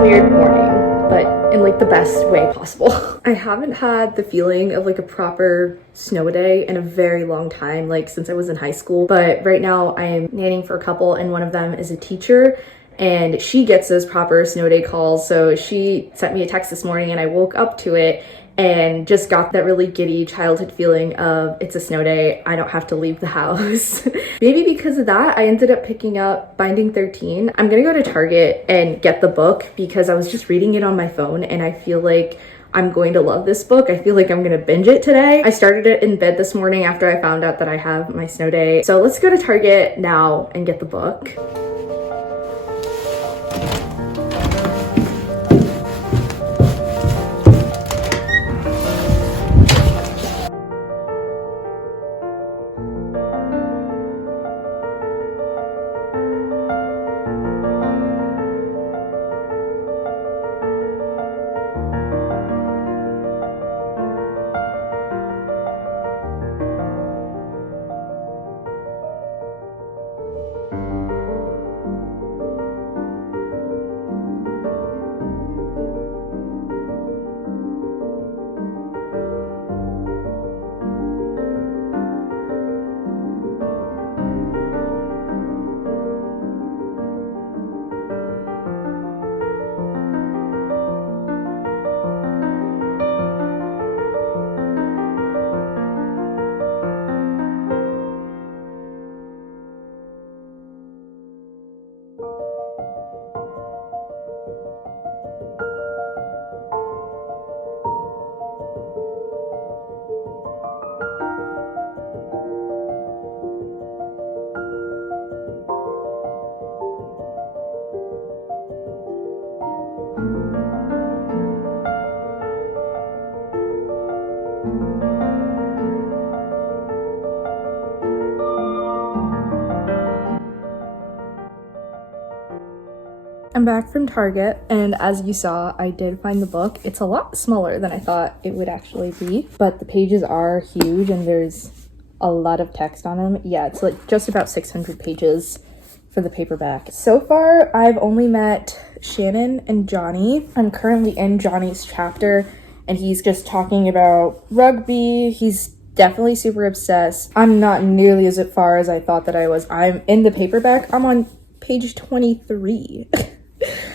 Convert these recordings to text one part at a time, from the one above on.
weird morning, but in like the best way possible. I haven't had the feeling of like a proper snow day in a very long time, like since I was in high school. But right now I am nannying for a couple and one of them is a teacher and she gets those proper snow day calls. So she sent me a text this morning and I woke up to it and just got that really giddy childhood feeling of it's a snow day, I don't have to leave the house. Maybe because of that, I ended up picking up Binding 13. I'm gonna go to Target and get the book because I was just reading it on my phone and I feel like I'm going to love this book. I feel like I'm gonna binge it today. I started it in bed this morning after I found out that I have my snow day. So let's go to Target now and get the book. I'm back from Target, and as you saw, I did find the book. It's a lot smaller than I thought it would actually be, but the pages are huge and there's a lot of text on them. Yeah, it's like just about 600 pages for the paperback. So far, I've only met Shannon and Johnny. I'm currently in Johnny's chapter, and he's just talking about rugby. He's definitely super obsessed. I'm not nearly as far as I thought that I was. I'm in the paperback. I'm on page 23.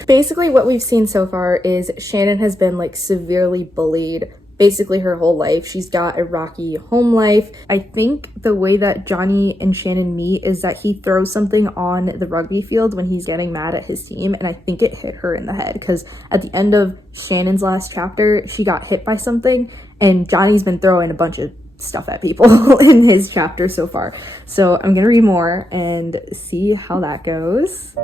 Basically what we've seen so far is Shannon has been like severely bullied basically her whole life. She's got a rocky home life. I think the way that Johnny and Shannon meet is that he throws something on the rugby field when he's getting mad at his team, and I think it hit her in the head because at the end of Shannon's last chapter, she got hit by something and Johnny's been throwing a bunch of stuff at people in his chapter so far. So I'm gonna read more and see how that goes.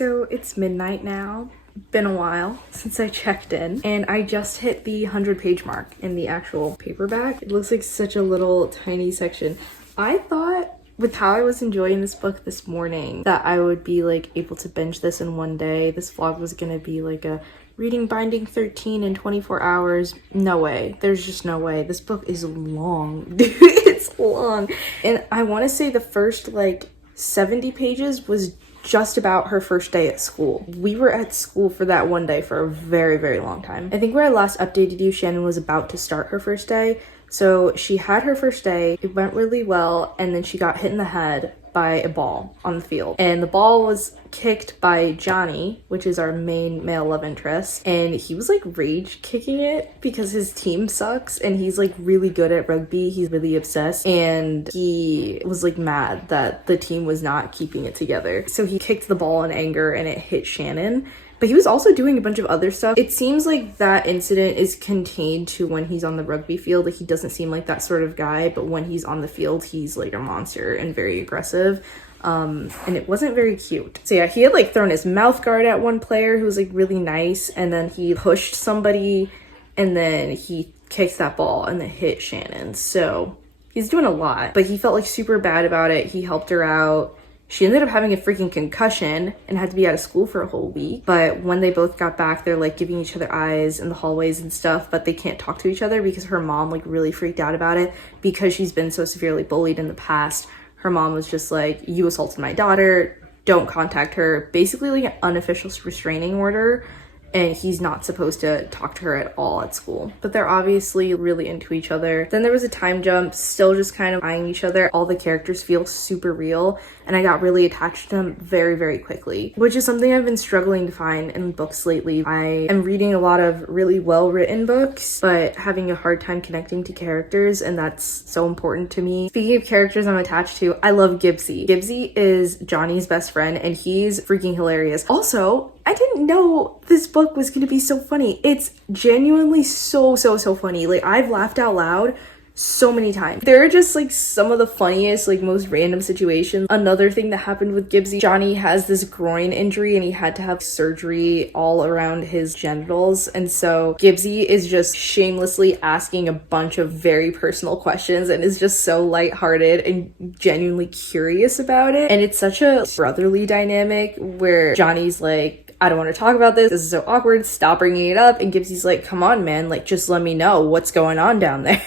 So it's midnight now. Been a while since I checked in, and I just hit the 100-page mark in the actual paperback. It looks like such a little tiny section. I thought with how I was enjoying this book this morning that I would be like able to binge this in one day. This vlog was gonna be like a reading Binding 13 in 24 hours. No way. There's just no way. This book is long. Dude, it's long. And I want to say the first like 70 pages was just about her first day at school. We were at school for that one day for a very, very long time. I think where I last updated you, Shannon was about to start her first day. So she had her first day, it went really well, and then she got hit in the head by a ball on the field. And the ball was kicked by Johnny, which is our main male love interest. And he was like rage kicking it because his team sucks and he's like really good at rugby. He's really obsessed. And he was like mad that the team was not keeping it together. So he kicked the ball in anger and it hit Shannon. But he was also doing a bunch of other stuff. It seems like that incident is contained to when he's on the rugby field. Like, he doesn't seem like that sort of guy, but when he's on the field, he's like a monster and very aggressive. And it wasn't very cute. So yeah, he had like thrown his mouth guard at one player who was like really nice, and then he pushed somebody, and then he kicked that ball and then hit Shannon. So he's doing a lot, but he felt like super bad about it. He helped her out. She ended up having a freaking concussion and had to be out of school for a whole week. But when they both got back, they're like giving each other eyes in the hallways and stuff, but they can't talk to each other because her mom like really freaked out about it because she's been so severely bullied in the past. Her mom was just like, you assaulted my daughter, don't contact her. Basically like an unofficial restraining order. And he's not supposed to talk to her at all at school. But they're obviously really into each other. Then there was a time jump, still just kind of eyeing each other. All the characters feel super real, and I got really attached to them very, very quickly, which is something I've been struggling to find in books lately. I am reading a lot of really well-written books, but having a hard time connecting to characters, and that's so important to me. Speaking of characters I'm attached to, I love Gibbsy. Gibbsy is Johnny's best friend, and he's freaking hilarious. Also, I didn't know this book was going to be so funny. It's genuinely so funny. Like, I've laughed out loud so many times. There are just like some of the funniest, like most random situations. Another thing that happened with Gibbsy, Johnny has this groin injury and he had to have surgery all around his genitals. And so Gibbsy is just shamelessly asking a bunch of very personal questions and is just so lighthearted and genuinely curious about it. And it's such a brotherly dynamic where Johnny's like, I don't want to talk about this. This is so awkward. Stop bringing it up. And Gibbsy's like, come on, man. Like, just let me know what's going on down there.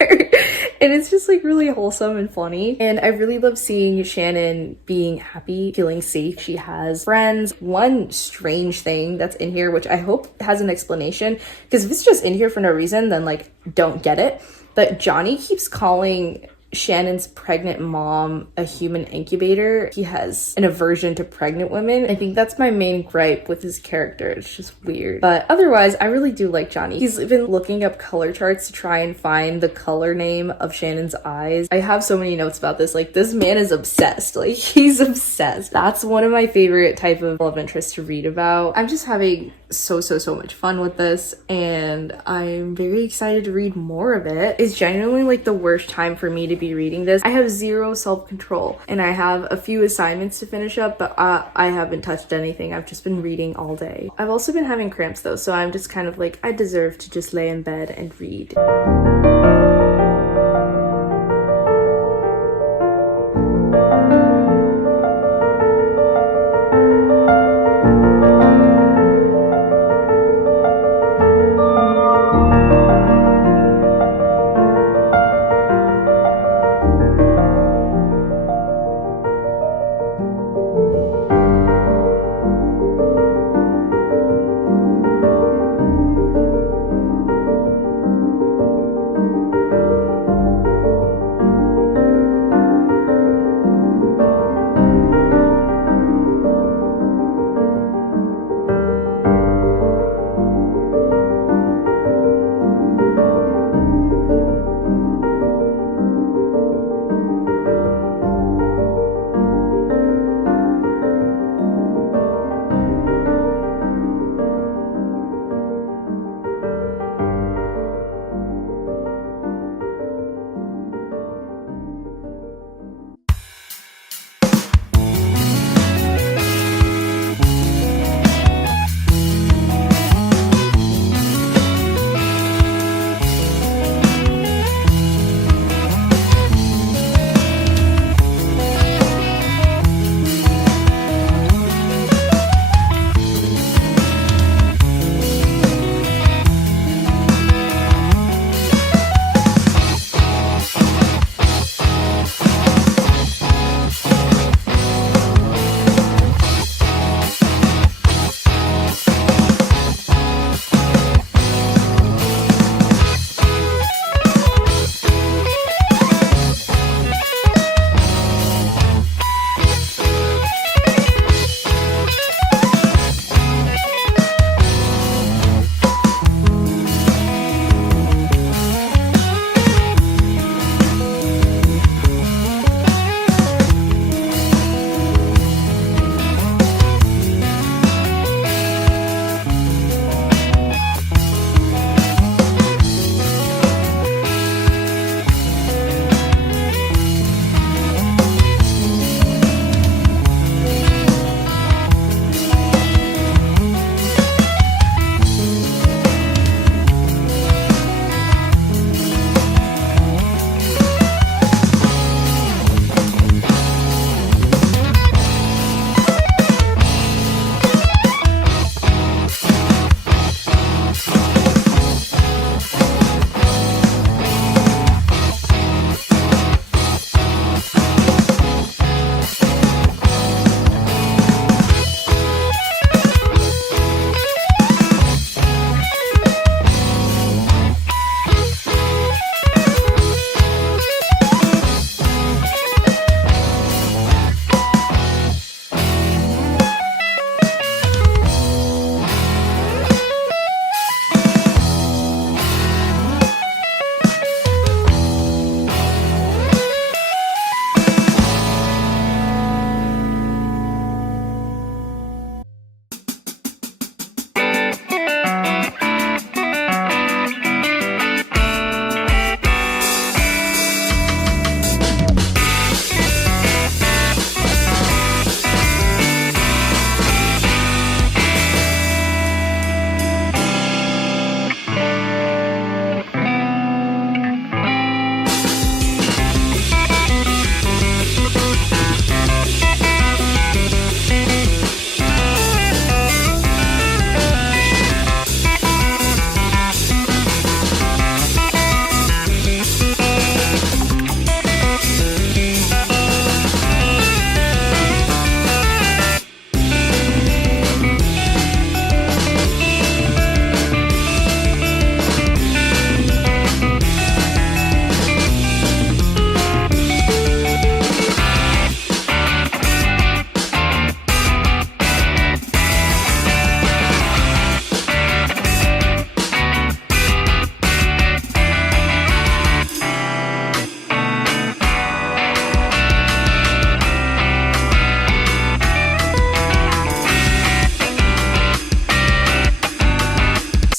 And it's just like really wholesome and funny. And I really love seeing Shannon being happy, feeling safe. She has friends. One strange thing that's in here, which I hope has an explanation, because if it's just in here for no reason, then like don't get it. But Johnny keeps calling Shannon's pregnant mom a human incubator. He has an aversion to pregnant women. I think that's my main gripe with his character. It's just weird. But otherwise, I really do like Johnny. He's been looking up color charts to try and find the color name of Shannon's eyes. I have so many notes about this. Like, this man is obsessed. Like, he's obsessed. That's one of my favorite type of love interest to read about. I'm just having so much fun with this, and I'm very excited to read more of it. It's genuinely like the worst time for me to be reading this. I have zero self-control and I have a few assignments to finish up, but I haven't touched anything. I've just been reading all day. I've also been having cramps though, so I'm just kind of like, I deserve to just lay in bed and read.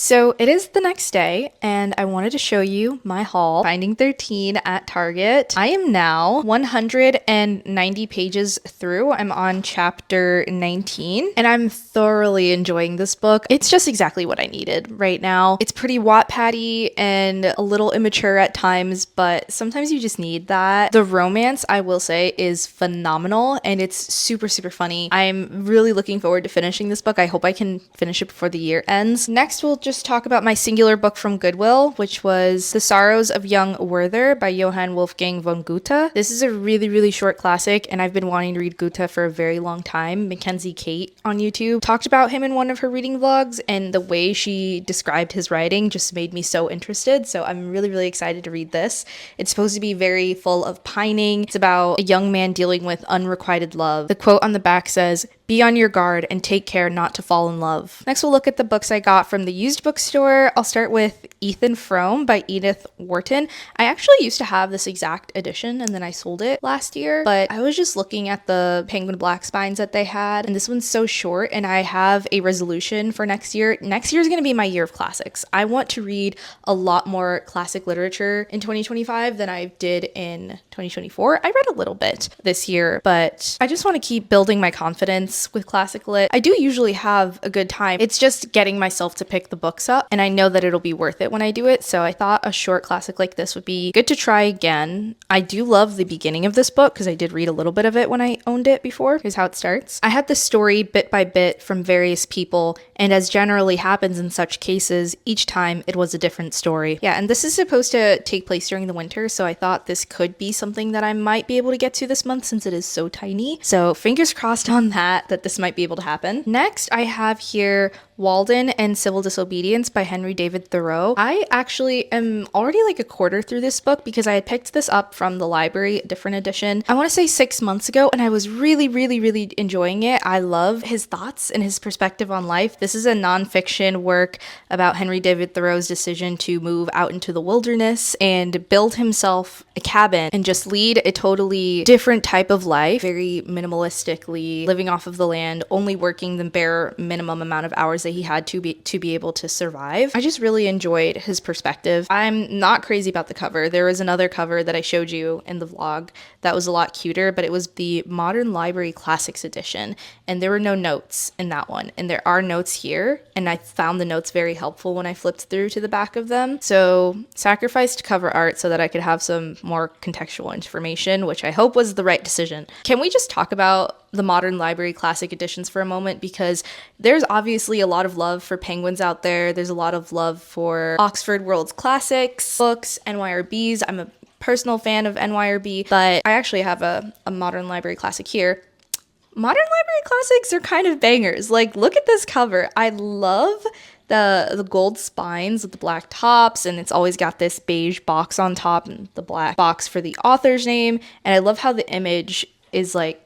So it is the next day, and I wanted to show you my haul, Finding 13 at Target. I am now 190 pages through. I'm on chapter 19, and I'm thoroughly enjoying this book. It's just exactly what I needed right now. It's pretty Wattpad-y and a little immature at times, but sometimes you just need that. The romance, I will say, is phenomenal, and it's super, super funny. I'm really looking forward to finishing this book. I hope I can finish it before the year ends. Next, we'll just talk about my singular book from Goodwill, which was The Sorrows of Young Werther by Johann Wolfgang von Goethe. This is a really, really short classic, and I've been wanting to read Goethe for a very long time. Mackenzie Kate on YouTube talked about him in one of her reading vlogs, and the way she described his writing just made me so interested. So I'm really, really excited to read this. It's supposed to be very full of pining. It's about a young man dealing with unrequited love. The quote on the back says, "Be on your guard and take care not to fall in love." Next, we'll look at the books I got from the used bookstore. I'll start with Ethan Frome by Edith Wharton. I actually used to have this exact edition and then I sold it last year, but I was just looking at the Penguin Black Spines that they had, and this one's so short, and I have a resolution for next year. Next year is going to be my year of classics. I want to read a lot more classic literature in 2025 than I did in 2024. I read a little bit this year, but I just want to keep building my confidence with classic lit. I do usually have a good time. It's just getting myself to pick the books up, and I know that it'll be worth it when I do it. So I thought a short classic like this would be good to try again. I do love the beginning of this book because I did read a little bit of it when I owned it before. Here's how it starts. I had the story bit by bit from various people, and as generally happens in such cases, each time it was a different story. Yeah, and this is supposed to take place during the winter, so I thought this could be something that I might be able to get to this month since it is so tiny. So fingers crossed on that this might be able to happen. Next, I have here Walden and Civil Disobedience by Henry David Thoreau. I actually am already like a quarter through this book because I had picked this up from the library, a different edition, I want to say 6 months ago, and I was really, really, really enjoying it. I love his thoughts and his perspective on life. This is a nonfiction work about Henry David Thoreau's decision to move out into the wilderness and build himself a cabin and just lead a totally different type of life, very minimalistically, living off of the land, only working the bare minimum amount of hours that he had to be able to survive. I just really enjoyed his perspective. I'm not crazy about the cover. There was another cover that I showed you in the vlog that was a lot cuter, but it was the Modern Library Classics edition, and there were no notes in that one, and there are notes here, and I found the notes very helpful when I flipped through to the back of them. So sacrificed cover art so that I could have some more contextual information, which I hope was the right decision. Can we just talk about the Modern Library Classic editions for a moment, because there's obviously a lot of love for Penguins out there. There's a lot of love for Oxford World's Classics books, NYRBs. I'm a personal fan of NYRB, but I actually have a Modern Library Classic here. Modern Library Classics are kind of bangers. Like, look at this cover. I love the gold spines with the black tops, and it's always got this beige box on top and the black box for the author's name. And I love how the image is like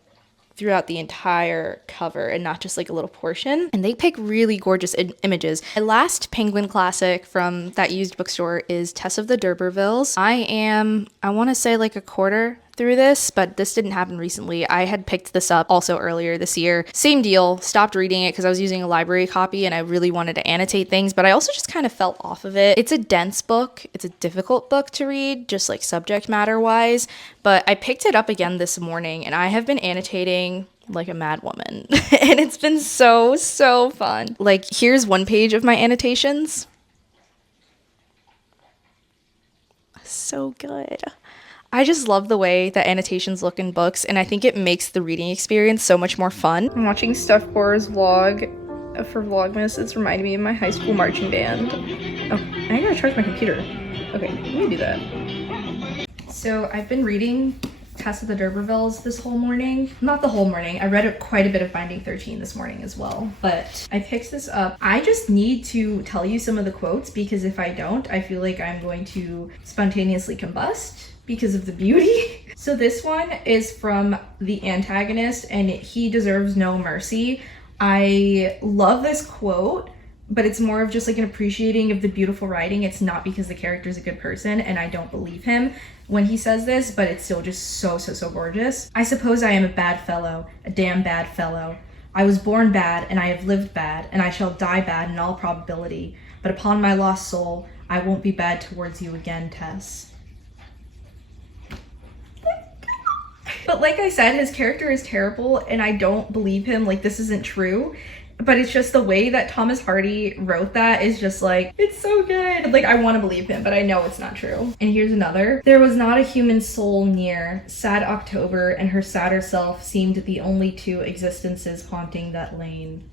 throughout the entire cover and not just like a little portion. And they pick really gorgeous images. My last Penguin classic from that used bookstore is Tess of the D'Urbervilles. I want to say like a quarter through this, but this didn't happen recently. I had picked this up also earlier this year. Same deal, stopped reading it because I was using a library copy and I really wanted to annotate things, but I also just kind of fell off of it. It's a dense book. It's a difficult book to read, just like subject matter wise, but I picked it up again this morning and I have been annotating like a mad woman and it's been so fun. Like, here's one page of my annotations. So good. I just love the way that annotations look in books, and I think it makes the reading experience so much more fun. I'm watching Stuff Boar's vlog for Vlogmas. It's reminding me of my high school marching band. Oh, I gotta charge my computer. Okay, let me do that. So I've been reading Tess of the D'Urbervilles this whole morning. Not the whole morning. I read quite a bit of Finding 13 this morning as well, but I picked this up. I just need to tell you some of the quotes because if I don't, I feel like I'm going to spontaneously combust because of the beauty. So this one is from the antagonist, and he deserves no mercy. I love this quote, but it's more of just like an appreciating of the beautiful writing. It's not because the character is a good person, and I don't believe him when he says this, but it's still just so gorgeous. I suppose I am a bad fellow, a damn bad fellow. I was born bad, and I have lived bad, and I shall die bad in all probability. but upon my lost soul, I won't be bad towards you again, Tess. But like I said, his character is terrible, and I don't believe him. Like, this isn't true. But it's just the way that Thomas Hardy wrote that is just like, it's so good. Like, I want to believe him, but I know it's not true. And here's another. There was not a human soul near. Sad October and her sadder self seemed the only two existences haunting that lane.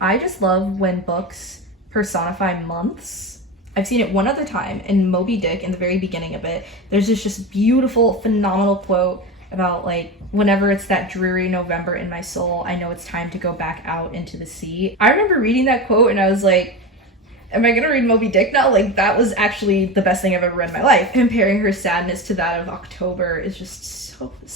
I just love when books personify months. I've seen it one other time in Moby Dick in the very beginning of it. There's this just beautiful, phenomenal quote about like, whenever it's that dreary November in my soul, I know it's time to go back out into the sea. I remember reading that quote and I was like, am I gonna read Moby Dick now? Like, that was actually the best thing I've ever read in my life. Comparing her sadness to that of October is just so good.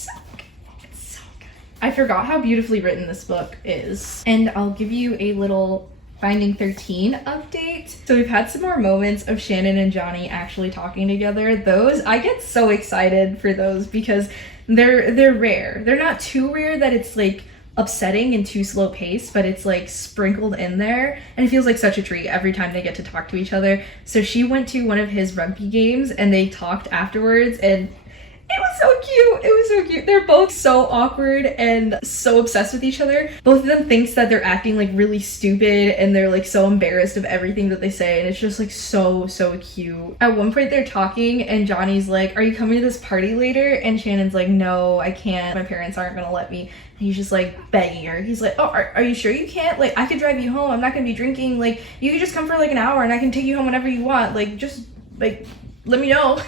It's so good. I forgot how beautifully written this book is. And I'll give you a little Finding 13 update. So we've had some more moments of Shannon and Johnny actually talking together. Those, I get so excited for those because they're rare. They're not too rare that it's like upsetting and too slow paced, but it's like sprinkled in there and it feels like such a treat every time they get to talk to each other. So she went to one of his rugby games and they talked afterwards, and it was so cute. It was so cute. They're both so awkward and so obsessed with each other. Both of them thinks that they're acting like really stupid and they're like so embarrassed of everything that they say, and it's just like so cute. At one point they're talking and Johnny's like, are you coming to this party later? And Shannon's like, no, I can't. My parents aren't gonna let me. And he's just like begging her. He's like, oh, are you sure you can't? Like, I could drive you home. I'm not gonna be drinking. Like, you could just come for like an hour and I can take you home whenever you want. Like, just like, let me know.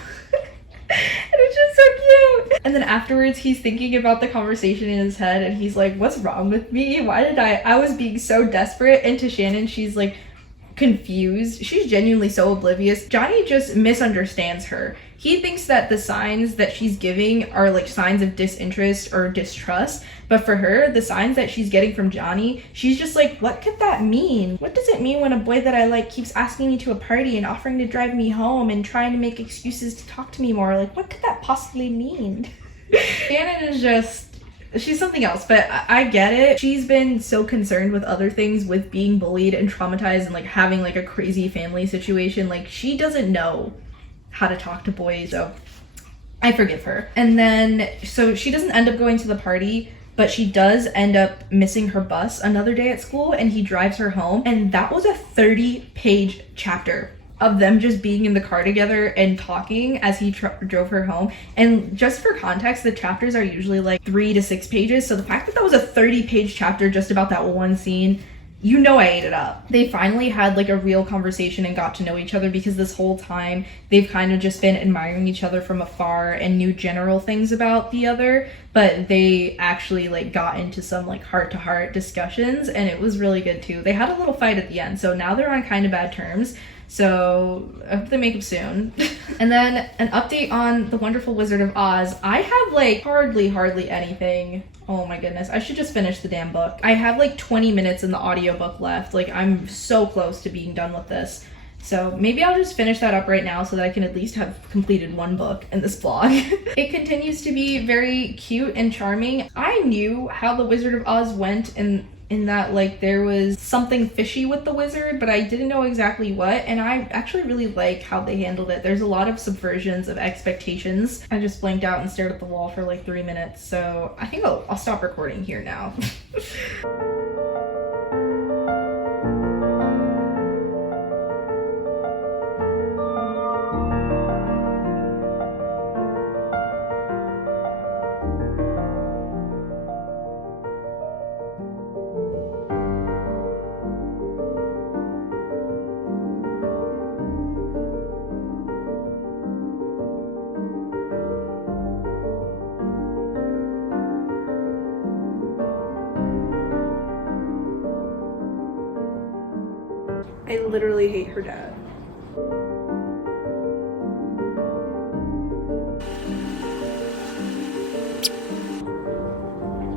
And it's just so cute. And then afterwards he's thinking about the conversation in his head and he's like, what's wrong with me? Why did I was being so desperate? And to Shannon, she's like confused. She's genuinely so oblivious. Johnny just misunderstands her. He thinks that the signs that she's giving are like signs of disinterest or distrust, but for her, the signs that she's getting from Johnny, she's just like, what could that mean? What does it mean when a boy that I like keeps asking me to a party and offering to drive me home and trying to make excuses to talk to me more? Like, what could that possibly mean? Shannon is just, she's something else, but I get it. She's been so concerned with other things, with being bullied and traumatized and like having like a crazy family situation. Like, she doesn't know how to talk to boys, so I forgive her. And then, so she doesn't end up going to the party, but she does end up missing her bus another day at school, and he drives her home, and that was a 30-page chapter of them just being in the car together and talking as he drove her home. And just for context, the chapters are usually like 3 to 6 pages, so the fact that that was a 30-page chapter just about that one scene, you know I ate it up. They finally had like a real conversation and got to know each other, because this whole time they've kind of just been admiring each other from afar and knew general things about the other, but they actually like got into some like heart-to-heart discussions, and it was really good too. They had a little fight at the end, so now they're on kind of bad terms. So I hope they make up soon. And then an update on The Wonderful Wizard of Oz. I have like hardly anything. Oh my goodness, I should just finish the damn book. I have like 20 minutes in the audiobook left. Like, I'm so close to being done with this. So maybe I'll just finish that up right now so that I can at least have completed one book in this vlog. It continues to be very cute and charming. I knew how The Wizard of Oz went in that like there was something fishy with the wizard, but I didn't know exactly what, and I actually really like how they handled it. There's a lot of subversions of expectations. I just blanked out and stared at the wall for like 3 minutes, so I think I'll stop recording here now. I literally hate her dad.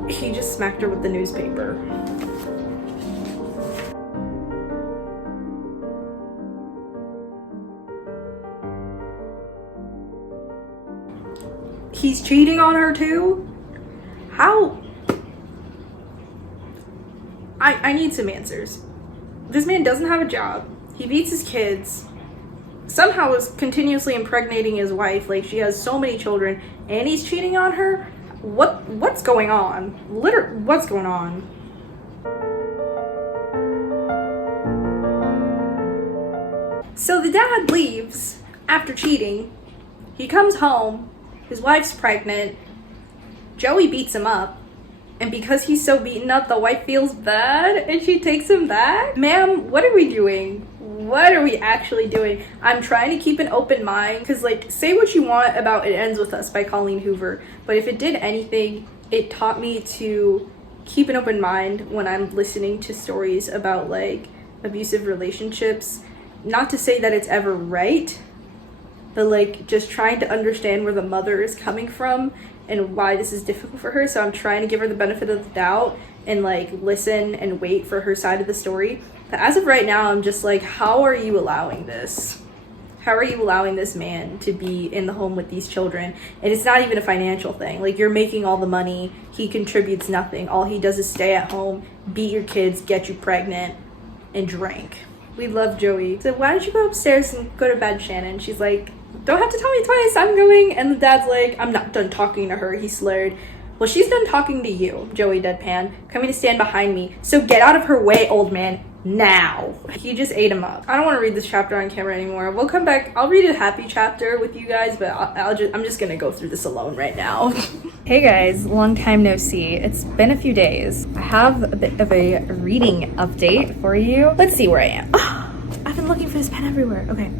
He just smacked her with the newspaper. He's cheating on her too? How? I need some answers. This man doesn't have a job. He beats his kids. Somehow is continuously impregnating his wife. Like, she has so many children, and he's cheating on her. What's going on? What's going on? So the dad leaves after cheating. He comes home. His wife's pregnant. Joey beats him up. And because he's so beaten up, the wife feels bad and she takes him back. Ma'am, what are we doing? What are we actually doing? I'm trying to keep an open mind, because, like, say what you want about It Ends With Us by Colleen Hoover, but if it did anything, it taught me to keep an open mind when I'm listening to stories about, like, abusive relationships. Not to say that it's ever right, but, like, just trying to understand where the mother is coming from and why this is difficult for her. So I'm trying to give her the benefit of the doubt and, like, listen and wait for her side of the story. But as of right now, I'm just like, how are you allowing this? How are you allowing this man to be in the home with these children? And it's not even a financial thing. Like, you're making all the money. He contributes nothing. All he does is stay at home, beat your kids, get you pregnant, and drink. We love Joey. So why don't you go upstairs and go to bed, Shannon? She's like, don't have to tell me twice, I'm going. And the dad's like, I'm not done talking to her. He slurred. Well, she's done talking to you, Joey deadpan, coming to stand behind me. So get out of her way, old man, now. He just ate him up. I don't want to read this chapter on camera anymore. We'll come back. I'll read a happy chapter with you guys, but I'm just gonna go through this alone right now. Hey guys, long time no see. It's been a few days. I have a bit of a reading update for you. Let's see where I am. I've been looking for this pen everywhere. Okay.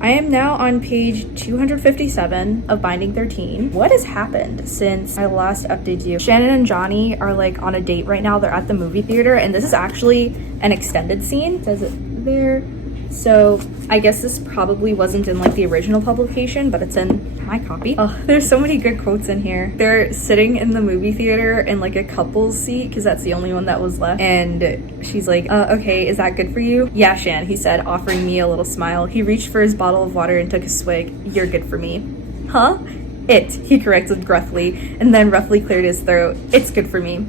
I am now on page 257 of Binding 13. What has happened since I last updated you? Shannon and Johnny are, like, on a date right now. They're at the movie theater, and this is actually an extended scene. It says it there. So I guess this probably wasn't in, like, the original publication, but it's in my copy. Oh, there's so many good quotes in here. They're sitting in the movie theater in, like, a couple's seat, because that's the only one that was left. And she's like, okay, is that good for you? Yeah, Shan, he said, offering me a little smile. He reached for his bottle of water and took a swig. You're good for me. Huh? He corrected gruffly, and then roughly cleared his throat. It's good for me.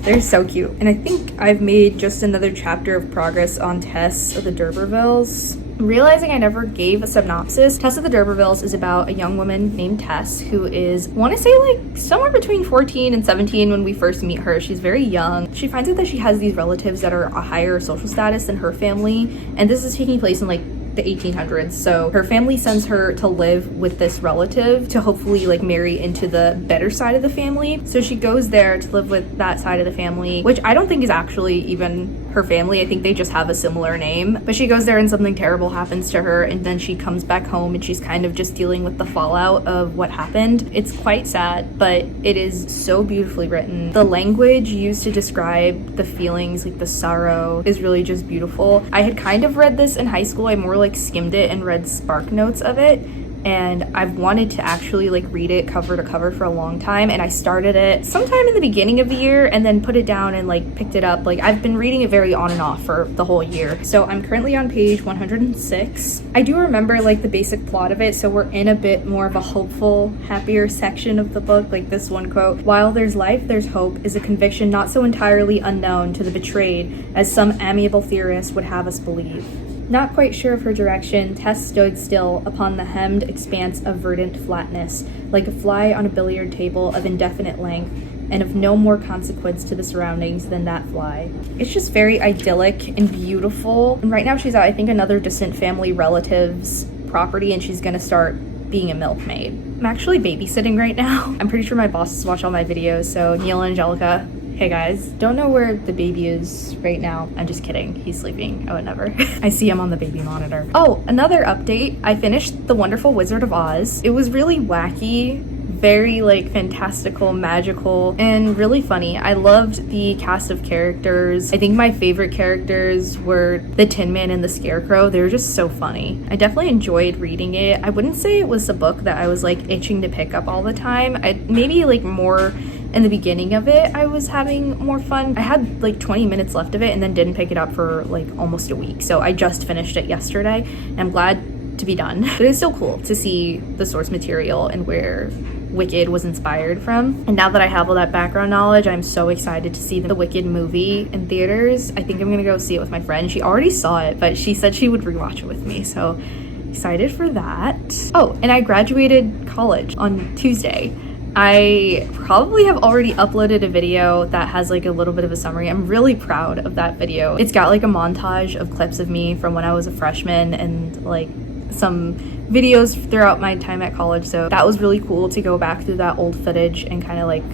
They're so cute. And I think I've made just another chapter of progress on Tess of the D'Urbervilles. Realizing I never gave a synopsis, Tess of the D'Urbervilles is about a young woman named Tess who is, I want to say, like, somewhere between 14 and 17 when we first meet her. She's very young. She finds out that she has these relatives that are a higher social status than her family, and this is taking place in, like, the 1800s. So her family sends her to live with this relative to hopefully, like, marry into the better side of the family. So she goes there to live with that side of the family, which I don't think is actually even her family. I think they just have a similar name. But she goes there and something terrible happens to her, and then she comes back home and she's kind of just dealing with the fallout of what happened. It's quite sad, but it is so beautifully written. The language used to describe the feelings, like the sorrow, is really just beautiful. I had kind of read this in high school. I more like skimmed it and read spark notes of it, and I've wanted to actually, like, read it cover to cover for a long time, and I started it sometime in the beginning of the year and then put it down and, like, picked it up. Like, I've been reading it very on and off for the whole year. So I'm currently on page 106. I do remember, like, the basic plot of it, so we're in a bit more of a hopeful, happier section of the book. Like this one quote: "While there's life, there's hope is a conviction not so entirely unknown to the betrayed as some amiable theorist would have us believe." Not quite sure of her direction, Tess stood still upon the hemmed expanse of verdant flatness, like a fly on a billiard table of indefinite length, and of no more consequence to the surroundings than that fly. It's just very idyllic and beautiful. And right now she's at, I think, another distant family relative's property, and she's gonna start being a milkmaid. I'm actually babysitting right now. I'm pretty sure my bosses watch all my videos, so Neil and Angelica, hey guys. Don't know where the baby is right now. I'm just kidding. He's sleeping. I would never. I see him on the baby monitor. Oh, another update. I finished The Wonderful Wizard of Oz. It was really wacky, very, like, fantastical, magical, and really funny. I loved the cast of characters. I think my favorite characters were the Tin Man and the Scarecrow. They were just so funny. I definitely enjoyed reading it. I wouldn't say it was a book that I was, like, itching to pick up all the time. Maybe, like, more in the beginning of it, I was having more fun. I had like 20 minutes left of it and then didn't pick it up for like almost a week. So I just finished it yesterday, and I'm glad to be done. But it's still cool to see the source material and where Wicked was inspired from. And now that I have all that background knowledge, I'm so excited to see the Wicked movie in theaters. I think I'm gonna go see it with my friend. She already saw it, but she said she would rewatch it with me, so excited for that. Oh, and I graduated college on Tuesday. I probably have already uploaded a video that has like a little bit of a summary. I'm really proud of that video. It's got like a montage of clips of me from when I was a freshman and like some videos throughout my time at college, so that was really cool to go back through that old footage and kind of like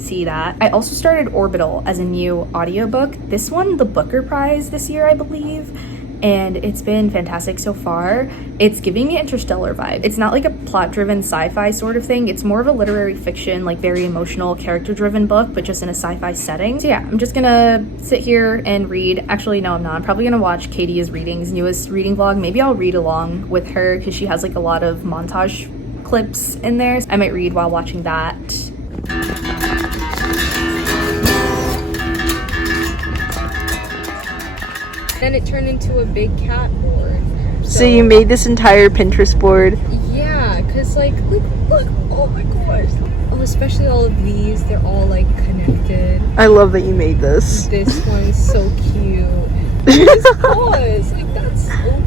see that. I also started Orbital as a new audiobook. This won the Booker Prize this year, I believe, and it's been fantastic so far. It's giving me Interstellar vibe. It's not like a plot-driven sci-fi sort of thing. It's more of a literary fiction, like very emotional, character-driven book, but just in a sci-fi setting. So yeah, I'm just gonna sit here and read. Actually, no, I'm not. I'm probably gonna watch Katie's Reading's newest reading vlog. Maybe I'll read along with her because she has like a lot of montage clips in there. I might read while watching that. Then it turned into a big cat board. So you made this entire Pinterest board? Yeah, because like, look, oh my gosh. Oh, especially all of these, they're all like connected. I love that you made this. This one's so cute. His paws, like that's so